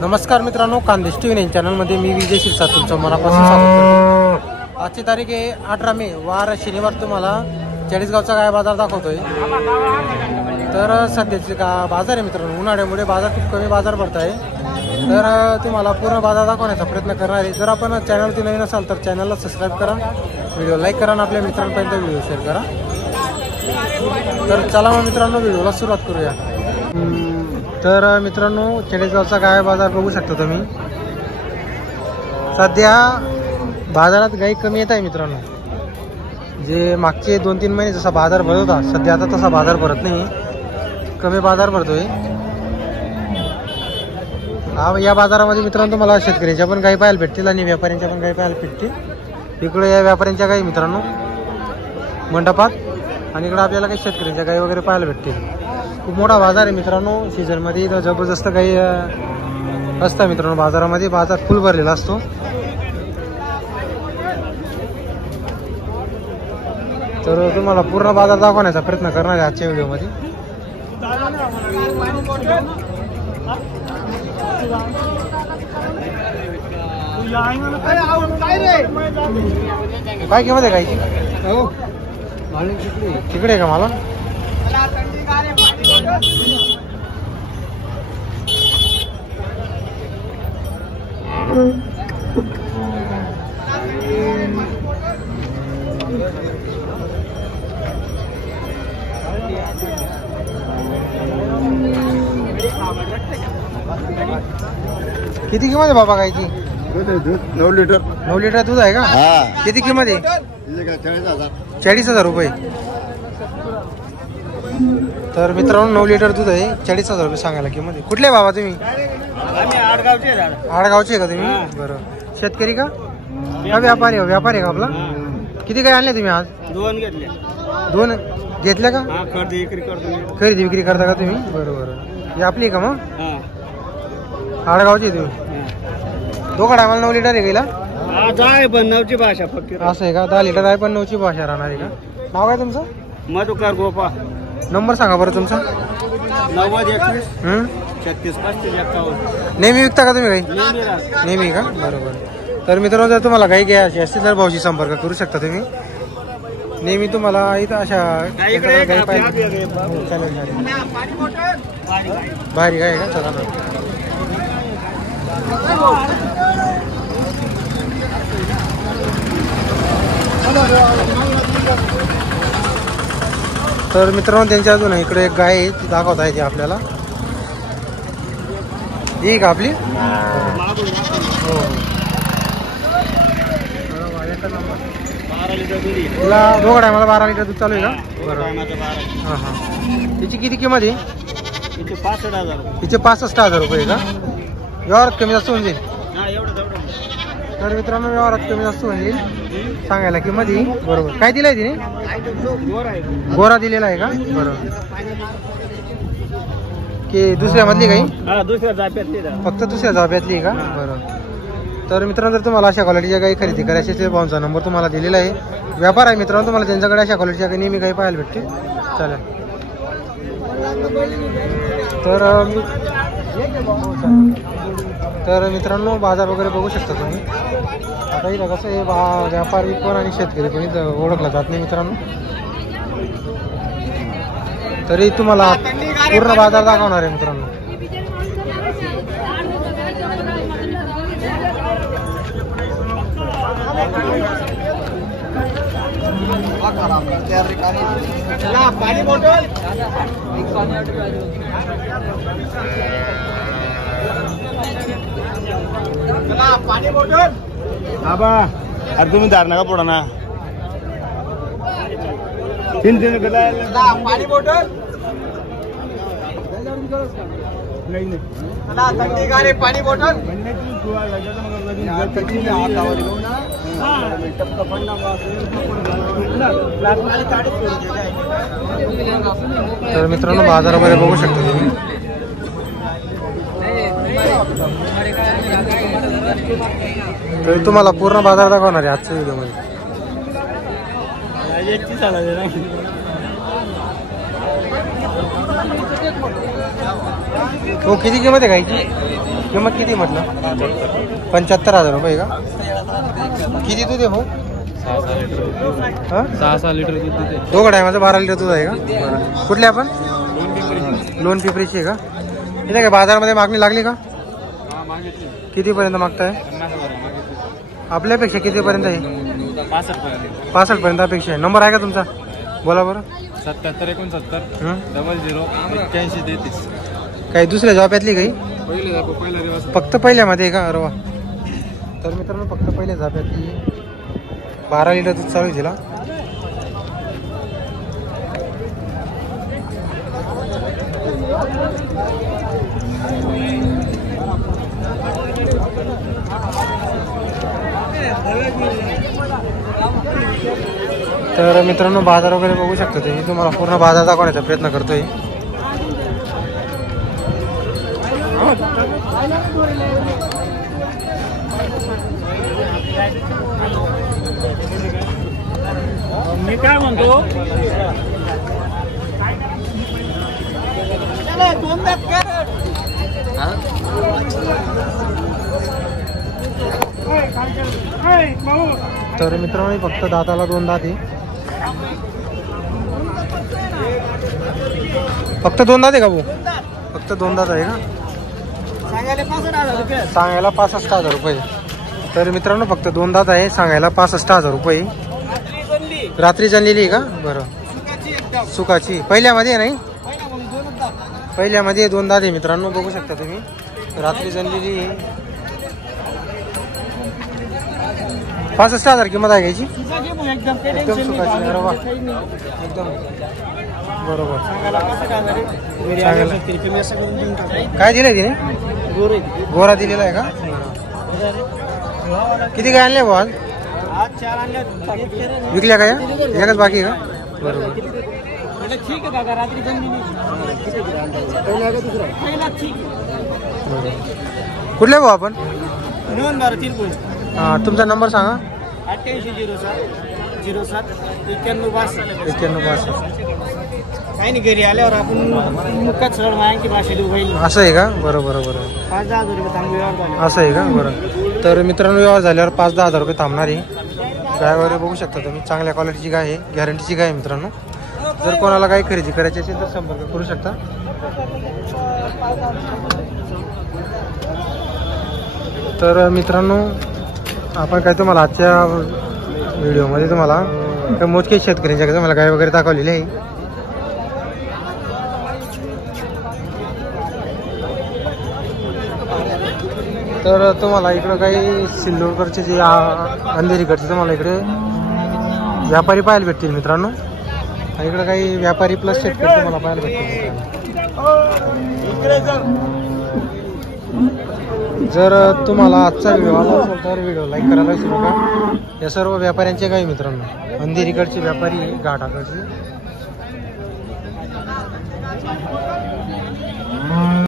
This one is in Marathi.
नमस्कार मित्रांनो, खानदेश टीव्ही चॅनलमध्ये मी विजय शिरसाट तुमचं मनापासून स्वागत करतो। आजची तारीख आहे 18 मे वार शनिवार। तुम्हाला चाळीसगावचा गाय बाजार दाखवतोय। तर सध्याचे बाजार आहे मित्रांनो, उन्हाळ्यामुळे बाजार खूप कमी बाजार भरत आहे। तर तुम्हाला पूर्ण बाजार दाखवण्याचा प्रयत्न करणार आहे। जर आपण चॅनलवरती नवीन असाल तर चॅनलला सबस्क्राईब करा, व्हिडिओ लाईक करा आणि आपल्या मित्रांपर्यंत व्हिडिओ शेअर करा। तर चला मग मित्रांनो, व्हिडिओला सुरुवात करूया। तर मित्रांनो, चाळीसगावचा गाय बाजार बघू शकता तुम्ही। सध्या बाजारात गाई कमी येत आहे मित्रांनो। जे मागचे 2-3 महिने जसा बाजार भरत होता, सध्या आता तसा बाजार भरत नाही, कमी बाजार भरतोय। या बाजारामध्ये मित्रांनो तुम्हाला शेतकऱ्यांच्या पण गाई पाहायला भेटतील आणि व्यापाऱ्यांच्या पण गाई पाहायला भेटतील। इकडे या व्यापाऱ्यांच्या गाई मित्रांनो मंडपात, आणि इकडे आपल्याला काही शेतकऱ्यांच्या गाई वगैरे पाहायला भेटतील। खूप मोठा बाजार आहे मित्रांनो। सीझनमध्ये इथं जबरदस्त काही असतं मित्रांनो। बाजारामध्ये बाजार फुल भरलेला असतो। तर तुम्हाला पूर्ण बाजार दाखवण्याचा प्रयत्न करणार आहे आजच्या व्हिडिओमध्ये। काय किंमत आहे गायची? तिकडे आहे का मला? किती किंमत आहे बाबा गायची? 9 लिटर 9 लिटर दूध आहे का? किती किंमत आहे? 40,000 रुपये। तर मित्रांनो 9 लिटर दूध आहे, 40,000 रुपये सांगायला किंमत आहे। कुठले बाबा तुम्ही? आडगावचे का तुम्ही? बरं, शेतकरी का व्यापारी? व्यापारी का आपला? किती काय आणले तुम्ही आज? 2 घेतले। 2 घेतल्या का? खरेदी विक्री करता का तुम्ही? बरोबर, ही आपली का मग? आडगावची तुम्ही? दोघं टायमाला 9 लिटर आहे गेला? पण 9ची भाषा फक्त असं आहे का? 10 लिटर आहे पण 9ची भाषा राहणार आहे का? नाव काय तुमचं? मधुकर गोपा। नंबर सांगा बरं तुमचा। 9021 363551। नेहमी विकता का तुम्ही गाई? नेहमी का? बरोबर। तर मित्रांनो, जर तुम्हाला गाई घ्यायची असतील तर भाऊशी संपर्क करू शकता तुम्ही। नेहमी तुम्हाला इथं अशा गाई पाहिजे। भारी गाय का? चला ना। तर मित्रांनो, त्यांच्या अजून इकडे एक गाय आहे, ती दाखवत आहे ती आपल्याला। ही का आपली? हो। तिला दोघं टायमाला 12 लिटर दूध चालू आहे का? बरोबर। हां हां। तिची किती किंमत आहे? तिचे 65,000। तिचे 65,000 रुपये का? व्यवहारात कमी जास्त होऊन जाईल? तर मित्रांनो, व्यवहारात कमी जास्त होऊन जाईल सांगायला किंमत ही। बरोबर। काय दिलंय तिने? गोरा दिलेला आहे का? बरोबर। की दुसऱ्या मधली काही? दुसऱ्या जाप्यातली, फक्त दुसऱ्या जाप्यातली का? बरोबर। तर मित्रांनो, जर तुम्हाला अशा क्वालिटीच्या काही खरेदी करायची असेल, भाऊंचा नंबर तुम्हाला दिलेला आहे। व्यापार आहे मित्रांनो, तुम्हाला त्यांच्याकडे अशा क्वालिटीच्या काही नेहमी काही पाहायला भेटतील। चालेल। तर मित्रांनो, बाजार वगैरे बघू शकता तुम्ही। आता इथं कसं हे व्यापारी पण आणि शेतकरी पण इथं ओळखला जात नाही मित्रांनो। तरी तुम्हाला पूर्ण बाजार दाखवणार आहे मित्रांनो। पाणी बॉटल पाणी बॉटल। आबा अरे तुम्ही दार नका पडा ना। 3 पाणी बॉटल नाही थंडी गारे पाणी बॉटल। तर मित्रांनो, बाजार वगैरे बघू शकता तुम्ही। तर तुम्हाला पूर्ण बाजार दाखवणार आहे आजच्या व्हिडिओमध्ये। हो किती किंमत आहे गाईची? किंमत किती म्हटलं? 75,000 रुपये का? किती दूध आहे भाऊ? 6 लिटर दूध देते. दोघं टायमाचं 12 लिटर दूध आहे का? बरं. कुठले आपण? लोण पिंपरीची आहे का? इथे काय बाजारामध्ये मागणी लागली का? कितीपर्यंत मागताय? आपल्यापेक्षा कितीपर्यंत आहे? 65 पर्यंत अपेक्षा आहे. नंबर आहे का तुमचा? बोला बरं. 77 69 00 81 33. काही दुसऱ्या झोप्यातली काही? फक्त पहिल्यामध्ये का? अरे वा. तर मित्रांनो फक्त पहिल्या झोप्यातली 12 लिटर दूध चालू दिला. तर मित्रांनो बाजार वगैरे बघू शकता तुम्ही. तुम्हाला पूर्ण बाजार दाखवण्याचा प्रयत्न करतोय. मी काय म्हणतो, तर मित्रांनो फक्त दाताला 2 दात आहे. फक्त 2 दात आहे का भाऊ? फक्त 2 दात आहे का? सांगायला 65,000 रुपये. तर मित्रांनो फक्त 2 दात आहे. सांगायला 65,000 रुपये. रात्री जणलेली आहे का? बरं. सुकाची पहिल्यामध्ये नाही? पहिल्यामध्ये 2 दात आहे मित्रांनो बघू शकता तुम्ही. रात्री जणलेली आहे. 65,000 किंमत आहे घ्यायची. एकदम सुकाची. अरे वा. एकदम बरोबर. काय दिलंय तिने? गोरा दिलेला आहे का? किती काय आणले भाऊ आज? विकल्या काय? एकच बाकी आहे का? बरोबर. कुठले भाऊ आपण? तुमचा नंबर सांगा. 88 07 91 91 काही नाही, घरी आल्यावर आपण मुखात सरळ मायांची भाषा देऊ होईल. असं आहे का? बरोबर बरोबर. 5-10 हजार रुपये चांगले व्यवहार झाले. असं आहे का? बरं. तर मित्रांनो व्यवहार झाल्यावर 5-10 हजार रुपये थांबणार आहे. गाय वगैरे बघू शकता तुम्ही. चांगल्या क्वालिटीची गाय आहे. गॅरंटीची गाय आहे मित्रांनो. जर कोणाला गाय खरेदी करायची असेल तर संपर्क करू शकता. तर मित्रांनो आपण काय तुम्हाला आजच्या व्हिडिओमध्ये तुम्हाला काही मोजके शेतकऱ्यांच्या तुम्हाला गाय वगैरे दाखवलेली आहे. तर तुम्हाला इकडं काही सिल्लोडकडचे जे अंधेरीकडचे तुम्हाला इकडे व्यापारी पाहायला भेटतील मित्रांनो. इकडं काही व्यापारी प्लस शेतकरी तुम्हाला पाहायला भेटतील. जर तुम्हाला आजचा व्हिडिओ आला असेल तर व्हिडिओ लाईक करायला विसरू नका. या सर्व व्यापाऱ्यांचे काही मित्रांनो अंधेरीकडचे व्यापारी घाटाकडचे.